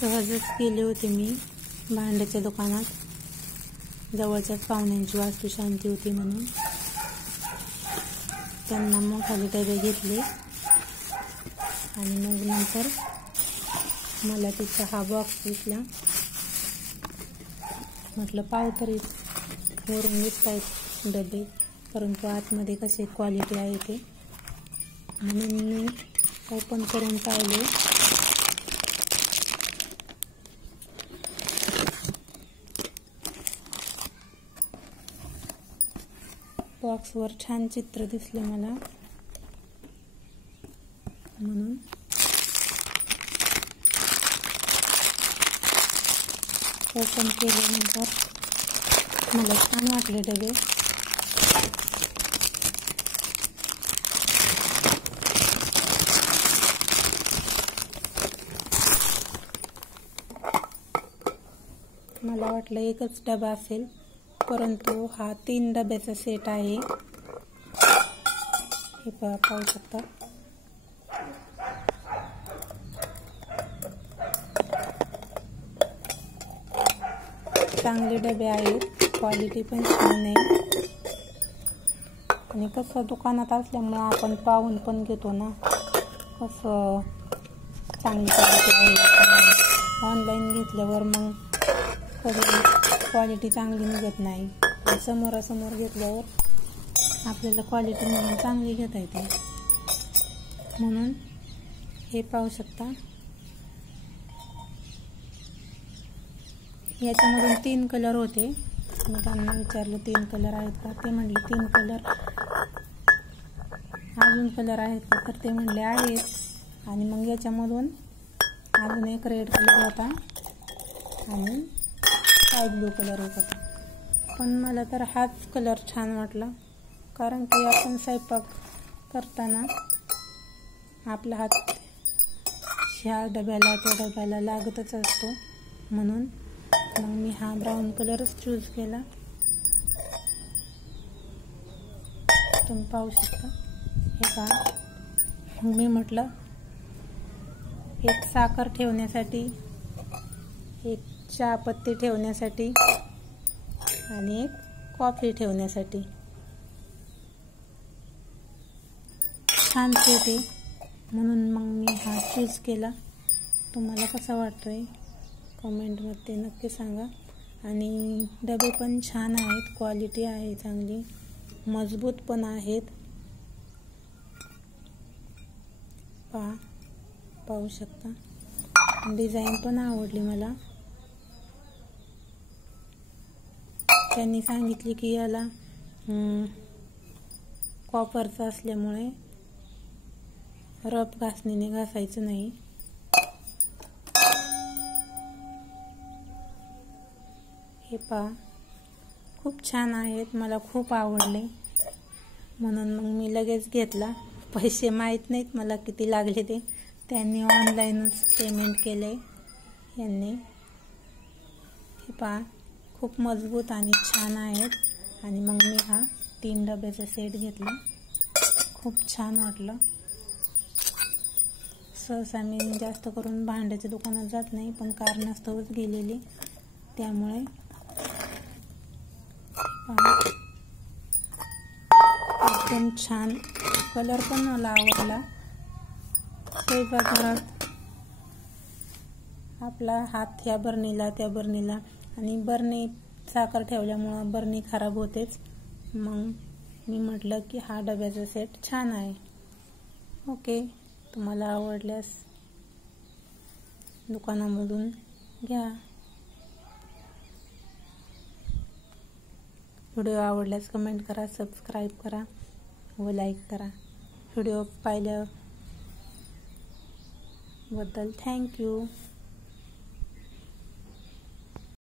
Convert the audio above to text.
सहजच गेले होते मी भांड्याच्या दुकानात. जवळच्याच पाहुण्यांची वास्तुशांती होती म्हणून त्यांना मोठाले डबे घेतले आणि मग नंतर मला तिचा हा बॉक्स दिसला. म्हटलं पाहू तरी वरून दिसतायत डबे, परंतु आतमध्ये कसे क्वालिटी आहे ते, म्हणून मी ओपन करून पाहिले. बॉक्सवर छान चित्र दिसले मला, म्हणून ओपन केल्यानंतर मला छान वाटले डबे. मला वाटलं एकच डबा असेल, परंतु हा 3 डब्याचा सेट आहे. हे पाहू शकता. चांगले डबे आहेत, क्वालिटी पण छान आहे. आणि कसं दुकानात असल्यामुळं आपण पाहून पण घेतो ना कसं चांगली क्वालिटी आहे. ऑनलाईन घेतल्यावर मग कधी क्वालिटी चांगली निघत नाही. समोरासमोर घेतल्यावर आपल्याला क्वालिटी म्हणून चांगली घेता येते. म्हणून हे पाहू शकता. याच्यामधून 3 कलर होते. मी त्यांना विचारलं 3 कलर आहेत का, ते म्हणले 3 कलर. अजून कलर आहेत का, तर ते म्हणले आहेत. आणि मग याच्यामधून अजून एक रेड कलर होता आणि स्काय ब्लू कलर होता. पण मला तर हाच कलर छान वाटला, कारण की आपण स्वयंपाक करताना आपला हात ह्या डब्याला त्या डब्याला लागतच असतो. म्हणून मग मी हा ब्राऊन कलरच चूज केला. तुम्ही पाहू शकता. हे पहा, मग मी म्हटलं एक साखर ठेवण्यासाठी, एक चहापत्ती ठेवण्यासाठी आणि एक कॉफी ठेवण्यासाठी. छान सेट आहे, म्हणून मग मी हा चूज केला. तुम्हाला कसा वाटतोय कमेंटमध्ये नक्की सांगा. आणि डबे पण छान आहेत, क्वालिटी आहे चांगली, मजबूत पण आहेत. पाहू शकता. डिझाईन पण आवडली मला. त्यांनी सांगितले की याला कॉपरचं असल्यामुळे रफ घासणीने घासायचं नाही. हे पहा, खूप छान आहेत, मला खूप आवडले. म्हणून मग मी लगेच घेतला. पैसे माहीत नाहीत मला किती लागले ते, त्यांनी ऑनलाईनच पेमेंट केले यांनी. हे पहा, खूप मजबूत आणि छान आहेत. आणि मग मी हा 3 डब्याचा सेट घेतला. खूप छान वाटलं. सहसा मी जास्त करून भांड्याच्या दुकानात जात नाही, पण कारणास्तवच गेलेली, त्यामुळे एकदम छान. कलर पण मला आवडला. स्वयंपाकघरात आपला हात ह्या बरणीला त्या बरणीला, आणि बरणी साखर ठेवल्यामुळं बरणी खराब होतेच. मग मी म्हटलं की हा डब्याचा सेट छान आहे. ओके, तुम्हाला आवडल्यास दुकानामधून घ्या. व्हिडिओ आवडल्यास कमेंट करा, सबस्क्राईब करा व लाईक करा. व्हिडिओ पाहिल्याबद्दल थँक्यू.